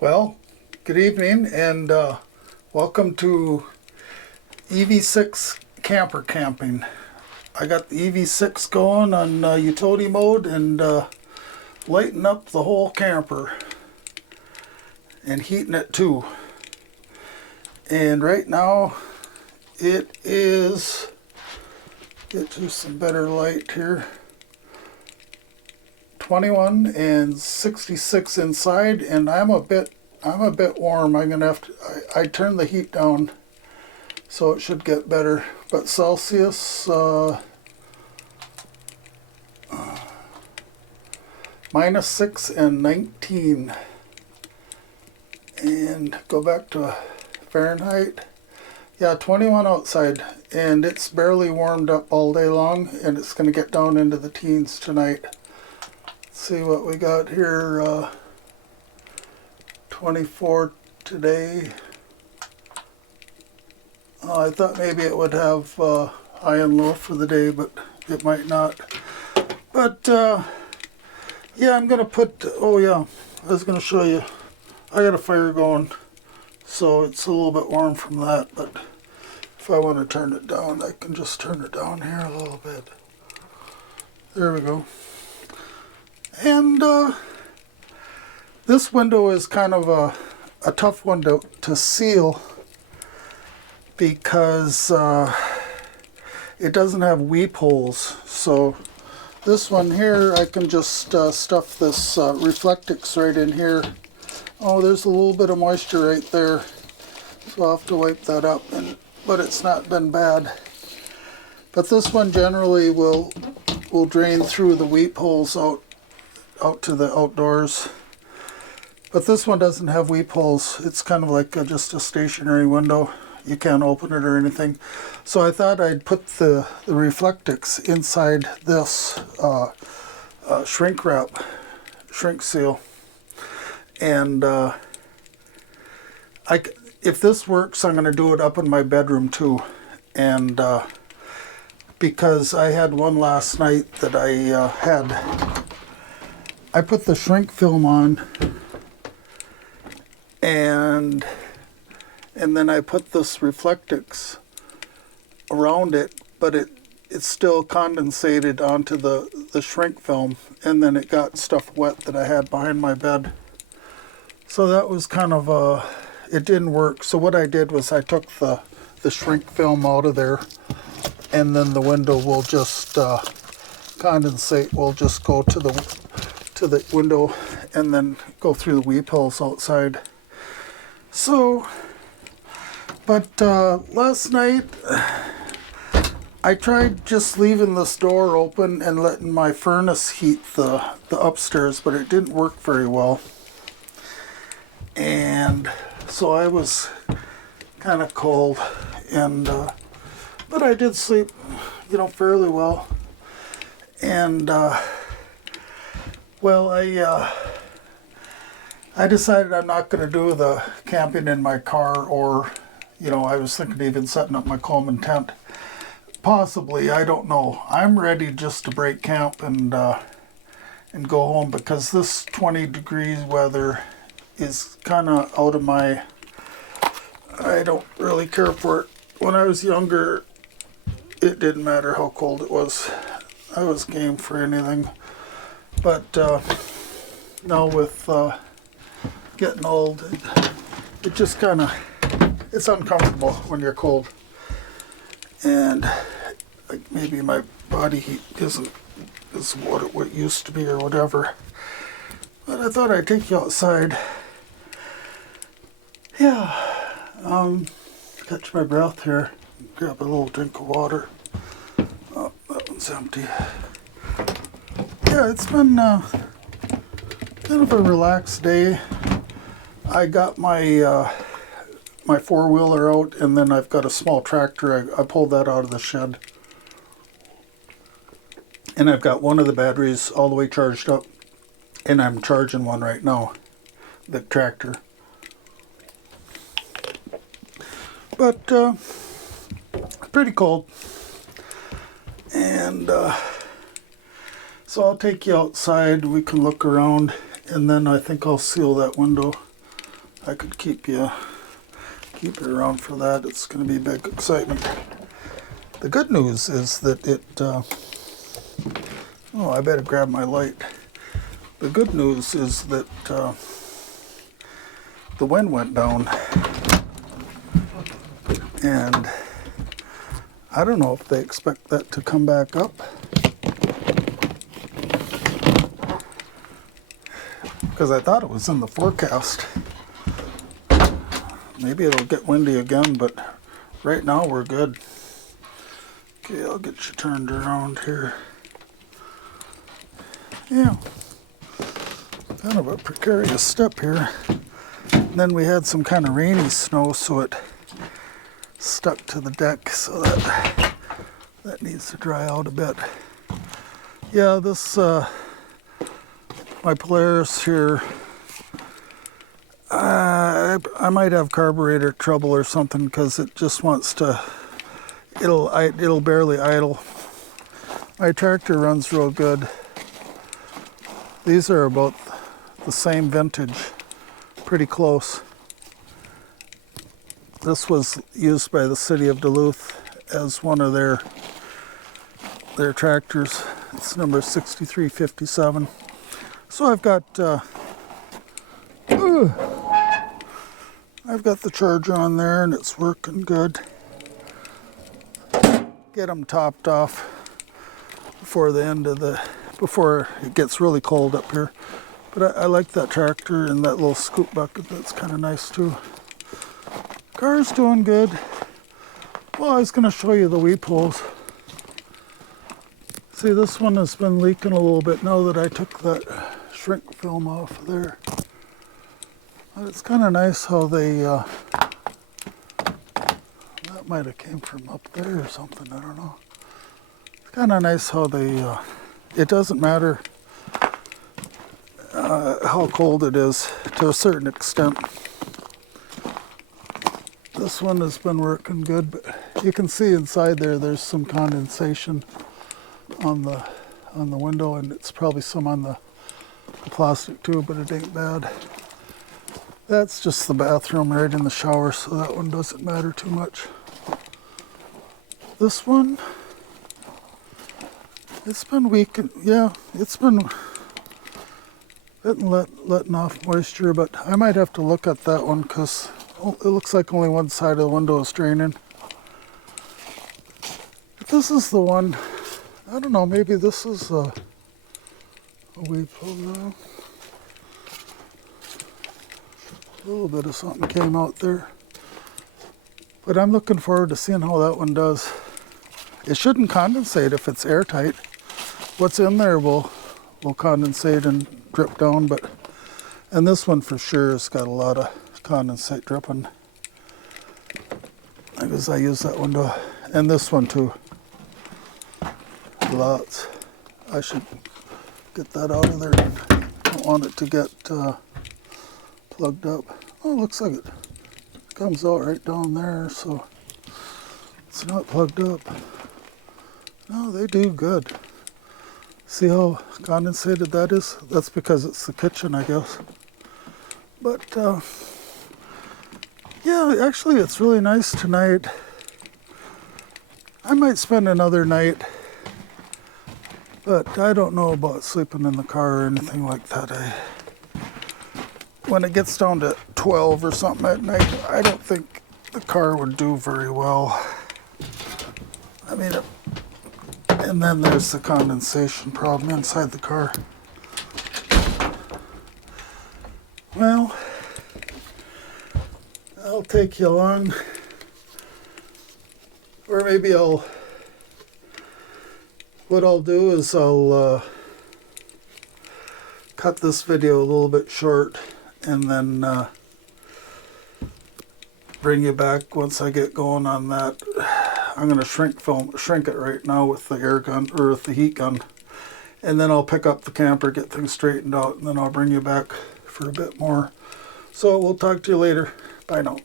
Well, good evening and welcome to EV6 camper camping. I got the EV6 going on utility mode and lighting up the whole camper and heating it too. And right now it is, get to some better light here, 21 and 66 inside, and I'm a bit warm. I'm gonna have to, I turned the heat down so it should get better, but Celsius -6 and 19, and go back to Fahrenheit. Yeah, 21 outside, and it's barely warmed up all day long, and it's gonna get down into the teens tonight. See what we got here. 24 today. I thought maybe it would have high and low for the day, but it might not. But yeah, I'm gonna put, oh yeah, I was gonna show you, I got a fire going, so it's a little bit warm from that, but if I want to turn it down, I can just turn it down here a little bit. There we go. And this window is kind of a tough window to seal because it doesn't have weep holes. So this one here, I can just stuff this Reflectix right in here. Oh, there's a little bit of moisture right there, so I'll have to wipe that up. But it's not been bad. But this one generally will drain through the weep holes out to the outdoors. But this one doesn't have weep holes. It's kind of like just a stationary window. You can't open it or anything. So I thought I'd put the Reflectix inside this shrink wrap, shrink seal. And if this works, I'm going to do it up in my bedroom too. And because I had one last night that I put the shrink film on, and then I put this Reflectix around it, but it's still condensated onto the shrink film, and then it got stuff wet that I had behind my bed. So that was kind of it didn't work. So what I did was I took the shrink film out of there, and then the window will just condensate will just go to the window and then go through the weep holes outside. So, but last night I tried just leaving this door open and letting my furnace heat the upstairs, but it didn't work very well. And so I was kind of cold, and but I did sleep, fairly well. And well, I decided I'm not going to do the camping in my car, or, I was thinking of even setting up my Coleman tent. Possibly, I don't know. I'm ready just to break camp and go home, because this 20 degrees weather is kind of out of my, I don't really care for it. When I was younger, it didn't matter how cold it was. I was game for anything. But now with getting old, it just kind of, it's uncomfortable when you're cold. And like maybe my body heat isn't what it used to be or whatever. But I thought I'd take you outside. Yeah, catch my breath here. Grab a little drink of water. Oh, that one's empty. Yeah, it's been kind of a relaxed day. I got my my four-wheeler out, and then I've got a small tractor. I pulled that out of the shed. And I've got one of the batteries all the way charged up, and I'm charging one right now, the tractor. But pretty cold. And so I'll take you outside, we can look around, and then I think I'll seal that window I could keep you around for that. It's going to be big excitement. The good news is that it, oh, I better grab my light. The good news is that the wind went down, and I don't know if they expect that to come back up. Because I thought it was in the forecast. Maybe it'll get windy again, but right now we're good. Okay, I'll get you turned around here. Yeah, kind of a precarious step here. And then we had some kind of rainy snow, so it stuck to the deck, so that needs to dry out a bit. Yeah, this my Polaris here, I might have carburetor trouble or something, because it just wants to, it'll barely idle. My tractor runs real good. These are about the same vintage, pretty close. This was used by the city of Duluth as one of their tractors. It's number 6357. So I've got the charger on there, and it's working good. Get them topped off before it gets really cold up here. But I like that tractor and that little scoop bucket. That's kind of nice too. Car's doing good. Well, I was going to show you the weep holes. See, this one has been leaking a little bit now that I took that shrink film off of there. But it's kind of nice how they, that might have came from up there or something, I don't know. It's kind of nice how they, it doesn't matter how cold it is to a certain extent. This one has been working good, but you can see inside there's some condensation on the window, and it's probably some on the plastic too, but it ain't bad. That's just the bathroom right in the shower, so that one doesn't matter too much. This one, it's been weak. Yeah, it's been letting off moisture, but I might have to look at that one, because it looks like only one side of the window is draining. But this is the one, I don't know, maybe this is a weep hole now. A little bit of something came out there. But I'm looking forward to seeing how that one does. It shouldn't condensate if it's airtight. What's in there will condensate and drip down, and this one for sure has got a lot of condensate dripping. Because I use that window, and this one too. Lots. I should get that out of there. I don't want it to get plugged up. Oh, it looks like it comes out right down there, so it's not plugged up. No, they do good. See how condensated that is? That's because it's the kitchen, I guess. But yeah, actually it's really nice tonight. I might spend another night, but I don't know about sleeping in the car or anything like that. When it gets down to 12 or something at night, I don't think the car would do very well. I mean, and then there's the condensation problem inside the car. Well, I'll take you along, or maybe what I'll do is I'll cut this video a little bit short, and then bring you back once I get going on that. I'm going to shrink it right now with the air gun, or with the heat gun, and then I'll pick up the camper, get things straightened out, and then I'll bring you back for a bit more. So we'll talk to you later. Bye now.